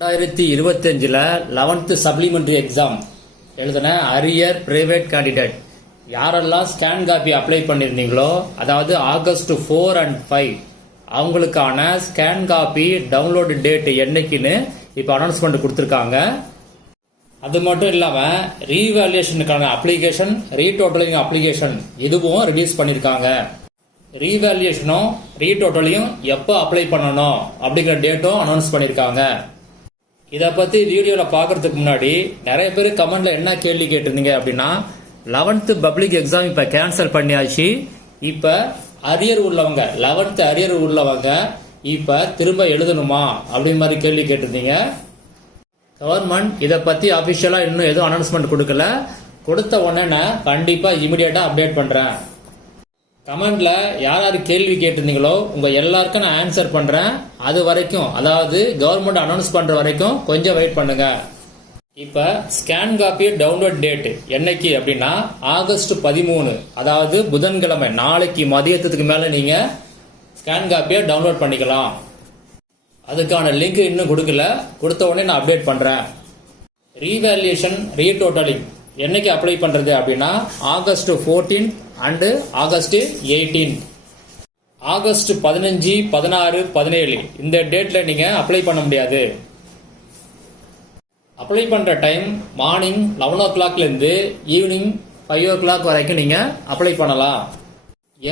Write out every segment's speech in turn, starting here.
2025 11th supplementary exam எழுதின arrear private candidate யாரெல்லாம் scan copy apply பண்ணியிருந்தீங்களோ, அதாவது ஆகஸ்ட் 4 and 5 அவங்களுக்கான ஸ்கேன் காப்பி டவுன்லோடு டேட் என்னைக்குன்னு இப்போ அனௌன்ஸ்மெண்ட் கொடுத்துருக்காங்க. அது மட்டும் இல்லாமல் ரீவேல்யூஷனுக்கான அப்ளிகேஷன், ரீடோட்டலிங் அப்ளிகேஷன் இதுவும் ரிலீஸ் பண்ணியிருக்காங்க. ரீவேல்யூஷனும் ரீடோட்டலையும் எப்போ அப்ளை பண்ணணும் அப்படிங்கிற டேட்டும் அனௌன்ஸ் பண்ணியிருக்காங்க. இதை பற்றி வீடியோவில் பார்க்கறதுக்கு முன்னாடி நிறைய பேர் கமெண்ட்ல என்ன கேள்வி கேட்டிருந்தீங்க அப்படின்னா, 11th பப்ளிக் எக்ஸாம் இப்போ கேன்சல் பண்ணியாச்சு, இப்போ அரியர் உள்ளவங்க 11th அரியர் உள்ளவங்க இப்போ திரும்ப எழுதணுமா அப்படின்னு மாதிரி கேள்வி கேட்டிருந்தீங்க. கவர்மெண்ட் இதை பற்றி அஃபிஷியலாக இன்னும் எதுவும் அனௌன்ஸ்மெண்ட் கொடுக்கல. கொடுத்த உடனே நான் கண்டிப்பாக இமிடியேட்டாக அப்டேட் பண்ணுறேன். கமெண்ட்ல யார் யார் கேள்வி கேட்டிருந்தீங்களோ உங்க எல்லாருக்கும் நான் ஆன்சர் பண்றேன். அது வரைக்கும், அதாவது கவர்மெண்ட் அனௌன்ஸ் பண்ற வரைக்கும் கொஞ்சம் வெயிட் பண்ணுங்க. இப்ப ஸ்கேன் காப்பி டவுன்லோட் டேட் என்னைக்கு அப்படின்னா ஆகஸ்ட் 13, அதாவது புதன்கிழமை, நாளைக்கு மதியத்துக்கு மேல நீங்க ஸ்கேன் காப்பியை டவுன்லோட் பண்ணிக்கலாம். அதுக்கான லிங்க் இன்னும் கொடுக்கல, கொடுத்த உடனே நான் அப்டேட் பண்றேன். ரீவேல்யூஷன் ரீடோட்டலிங் என்னைக்கு அப்ளை பண்றது அப்படின்னா ஆகஸ்ட் 14 அண்டு ஆகஸ்ட் 18. ஆகஸ்ட் 15, 16, 17 இந்த டேட்ல நீங்க அப்ளை பண்ண முடியாது. அப்ளை பண்ற டைம் மார்னிங் 11 o'clock இருந்து ஈவினிங் 5 o'clock வரைக்கும் நீங்க அப்ளை பண்ணலாம்.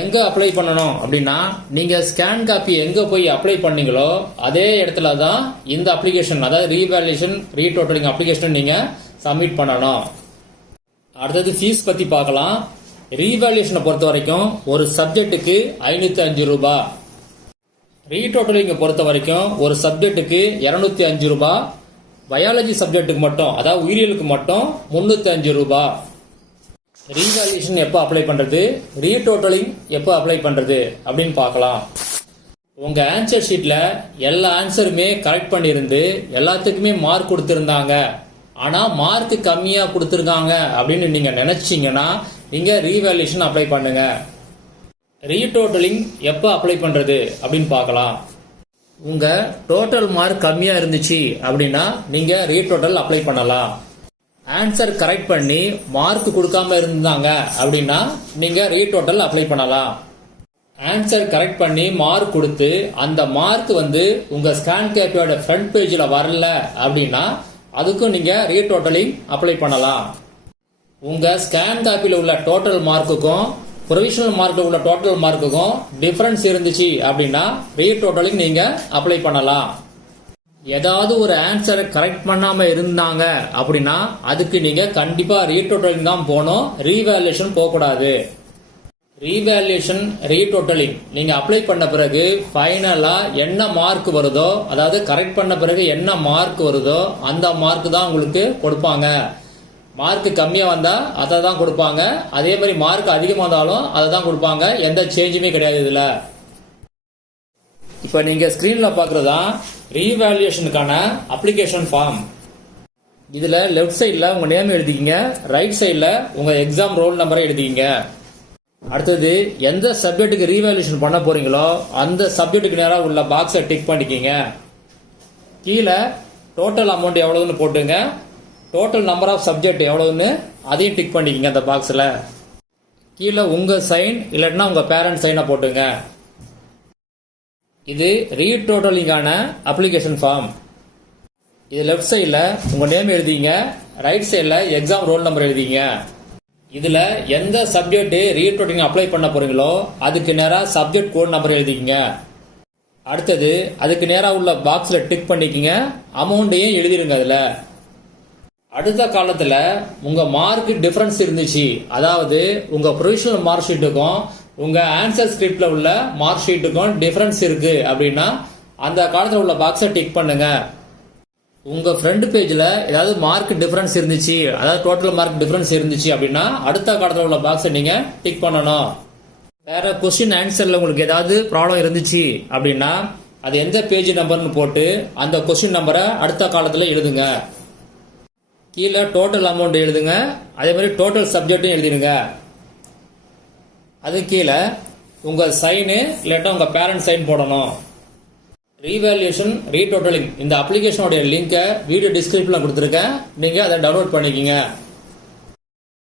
எங்க அப்ளை பண்ணணும் அப்படின்னா, நீங்க ஸ்கேன் காப்பி எங்க போய் அப்ளை பண்ணீங்களோ அதே இடத்துல தான் இந்த அப்ளிகேஷன், அதாவது ரீவேல்யூஷன் ரீடோட்டலிங் அப்ளிகேஷன் நீங்க சப்மிட் பண்ணணும். அடுத்தது ஃபீஸ் பத்தி பார்க்கலாம். ரீவேல்யூஷனை பொறுத்த வரைக்கும் ஒரு சப்ஜெக்டுக்கு 505 ரூபாய், ரீடோட்டலிங்கை பொறுத்த வரைக்கும் ஒரு சப்ஜெக்டுக்கு 205 ரூபாய், பயாலஜி சப்ஜெக்டுக்கு மட்டும், அதாவது உயிரியலுக்கு மட்டும் 305 ரூபாய். ரீவேல்யூஷன் எப்போ அப்ளை பண்றது, ரீடோட்டலிங் எப்போ அப்ளை பண்றது அப்படின்னு பார்க்கலாம். உங்க ஆன்சர் ஷீட்ல எல்லா ஆன்சருமே கரெக்ட் பண்ணியிருந்து எல்லாத்துக்குமே மார்க் கொடுத்திருந்தாங்க, ஆனா மார்க் கம்மியா கொடுத்திருக்காங்க அப்படின்னு நீங்க நினைச்சீங்கன்னா நீங்க ரீவேல்யூஷன் அப்ளை பண்ணுங்க. ரீடோட்டலிங் எப்போ அப்ளை பண்றது அப்படின்னு பார்க்கலாம். உங்க டோட்டல் மார்க் கம்மியா இருந்துச்சு அப்படின்னா நீங்க ரீடோட்டல் அப்ளை பண்ணலாம். ஆன்சர் கரெக்ட் பண்ணி மார்க் கொடுக்காம இருந்தாங்க அப்படின்னா நீங்க ரீடோட்டல் அப்ளை பண்ணலாம். ஆன்சர் கரெக்ட் பண்ணி மார்க் கொடுத்து அந்த மார்க் உங்க ஸ்கேன் காப்பியோட ஃப்ரண்ட் பேஜ்ல வரல அப்படின்னா அதுக்கும் நீங்க ரீடோட்டலிங் அப்ளை பண்ணலாம். உங்க ஸ்கேன் காப்பியில் உள்ள டோட்டல் மார்க்குக்கும் ப்ரொவிஷனல் மார்க்கில் உள்ள டோட்டல் மார்க்குக்கும் டிஃபரன்ஸ் இருந்துச்சு அப்படின்னா ரீடோட்டலிங் நீங்க அப்ளை பண்ணலாம். ஏதாவது ஒரு ஆன்சரை கரெக்ட் பண்ணாம இருந்தாங்க அப்படின்னா அதுக்கு நீங்க கண்டிப்பா ரீடோட்டலிங் தான் போகணும், ரீவேல்யூஷன் போகக்கூடாது. ரீவேல்யூஷன் ரீடோட்டலிங் நீங்க அப்ளை பண்ண பிறகு ஃபைனலா என்ன மார்க் வருதோ, அதாவது கரெக்ட் பண்ண பிறகு என்ன மார்க் வருதோ அந்த மார்க் தான் உங்களுக்கு கொடுப்பாங்க. மார்க் கம்மியா வந்தா அதை தான் கொடுப்பாங்க, அதே மாதிரி மார்க் அதிகமா வந்தாலும் அதை தான் கொடுப்பாங்க. எந்த சேஞ்சுமே கிடையாது இதுல. இப்ப நீங்க ஸ்கிரீன்ல பாக்குறதா ரீவேல்யூஷனுக்கான அப்ளிகேஷன் ஃபார்ம். இதுல லெஃப்ட் சைட்ல உங்க நேம் எழுதிக்கிங்க, ரைட் சைட்ல உங்க எக்ஸாம் ரோல் நம்பரை எழுதிக்கிங்க. அடுத்தது எந்த சப்ஜெக்ட்டுக்கு ரீவேல்யூஷன் பண்ண போறீங்களோ அந்த சப்ஜெக்ட்டுக்கு நேராக உள்ள பாக்ஸை டிக் பண்ணிக்கிங்க. கீழே டோட்டல் அமௌண்ட் எவ்வளவுன்னு போட்டுங்க, டோட்டல் நம்பர் ஆஃப் சப்ஜெக்ட் எவ்வளவுன்னு அதையும் டிக் பண்ணிக்கிங்க. அந்த பாக்ஸில் கீழே உங்க சைன் இல்லைன்னா உங்க பேரண்ட் சைனை போட்டுங்க. இது ரீடோட்டலிங்கான அப்ளிகேஷன் ஃபார்ம். இது லெஃப்ட் சைடில் உங்க நேம் எழுதிங்க, ரைட் சைடில் எக்ஸாம் ரோல் நம்பர் எழுதிங்க. இதுல எந்த சப்ஜெக்ட் ரீடோட்டலிங் அப்ளை பண்ண போறீங்களோ அதுக்கு நேரா சப்ஜெக்ட் கோட் நம்பர் எழுதிக்கங்க. அடுத்தது அதுக்கு நேரா உள்ள பாக்ஸ்ல டிக் பண்ணிக்கங்க, அமௌண்ட்டையும் எழுதிருங்க. அதுல அடுத்த காலத்துல உங்க மார்க் டிஃபரன்ஸ் இருந்துச்சு, அதாவது உங்க ப்ரொவிஷனல் மார்க் ஷீட்டுக்கும் உங்க ஆன்சர் ஸ்கிரிப்ட்ல உள்ள மார்க் ஷீட்டுக்கும் டிஃபரன்ஸ் இருக்கு அப்படின்னா அந்த காலத்துல உள்ள பாக்ஸை டிக் பண்ணுங்க. உங்க ஃப்ரண்ட் பேஜ்ல ஏதாவது மார்க் டிஃபரன்ஸ் இருந்துச்சு, அதாவது டோட்டல் மார்க் டிஃபரன்ஸ் இருந்துச்சு அப்படின்னா அடுத்த காலத்துல உள்ள பாக்ஸை நீங்க டிக் பண்ணணும். வேற கொஸ்டின் ஆன்சர்ல உங்களுக்கு ஏதாவது ப்ராப்ளம் இருந்துச்சு அப்படின்னா அது எந்த பேஜ் நம்பர்னு போட்டு அந்த கொஸ்டின் நம்பரை அடுத்த காலத்துல எழுதுங்க. கீழே டோட்டல் அமௌண்ட் எழுதுங்க, அதே மாதிரி டோட்டல் சப்ஜெக்டும் எழுதிடுங்க. அது கீழே உங்க சைனு இல்லாட்டா உங்க பேரண்ட் சைன் போடணும். ரீவேல்யூஷன் ரீடோட்டலிங் இந்த அப்ளிகேஷனுடைய லிங்கை வீடியோ டிஸ்கிரிப்ஷனில் கொடுத்துருக்கேன். நீங்கள் அதை டவுன்லோட் பண்ணிக்கோங்க.